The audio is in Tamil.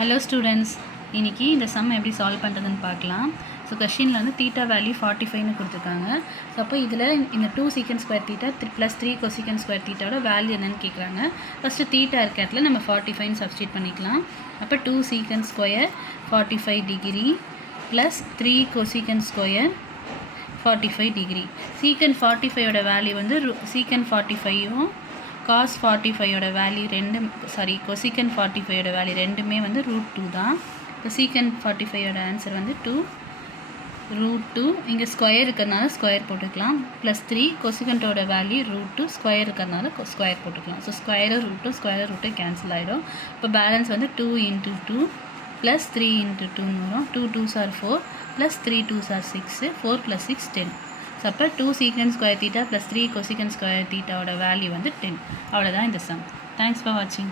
Hello students, இன்னைக்கு இந்த sum எப்படி சால்வ் பண்றதுன்னு பார்க்கலாம். So क्वेश्चनல வந்து θ வேல்யூ 45 னு கொடுத்திருக்காங்க. So அப்ப இதுல இந்த 2 sec2θ plus 3 cosec2θ ஓட வேல்யூ என்னன்னு கேக்குறாங்க. ஃபர்ஸ்ட் θ இருக்க இடத்துல நம்ம 45 னு சப்ஸ்டிட்யூட் பண்ணிக்கலாம். அப்ப 2 sec2 45 degree plus 3 cosec2 45 degree. sec 45 ஓட வேல்யூ வந்து sec 45 உம் cos 45 ஓட வேல்யூ cosec 45 ஓட வேல்யூ ரெண்டுமே வந்து √2 தான். இப்போ sec 45 ஓட ஆன்சர் வந்து 2√2. இங்க ஸ்கொயர் இருக்கறனால ஸ்கொயர் போட்டுக்கலாம். +3 cosec ஓட வேல்யூ √2 ஸ்கொயர் இருக்கறனால ஸ்கொயர் போட்டுக்கலாம். சோ ஸ்கொயர் √2 ஸ்கொயர் √2 கேன்சல் ஆயிடும். இப்போ பேலன்ஸ் வந்து 2 * 2 plus 3 * 2 வரும். 2 2s are 4 plus 3 2s are 6 4 plus 6 10. So அப்ப 2 sec2θ plus 3 cosec2θ ஓட வேல்யூ வந்து 10. அவ்வளவுதான் இந்த சம். Thanks for watching.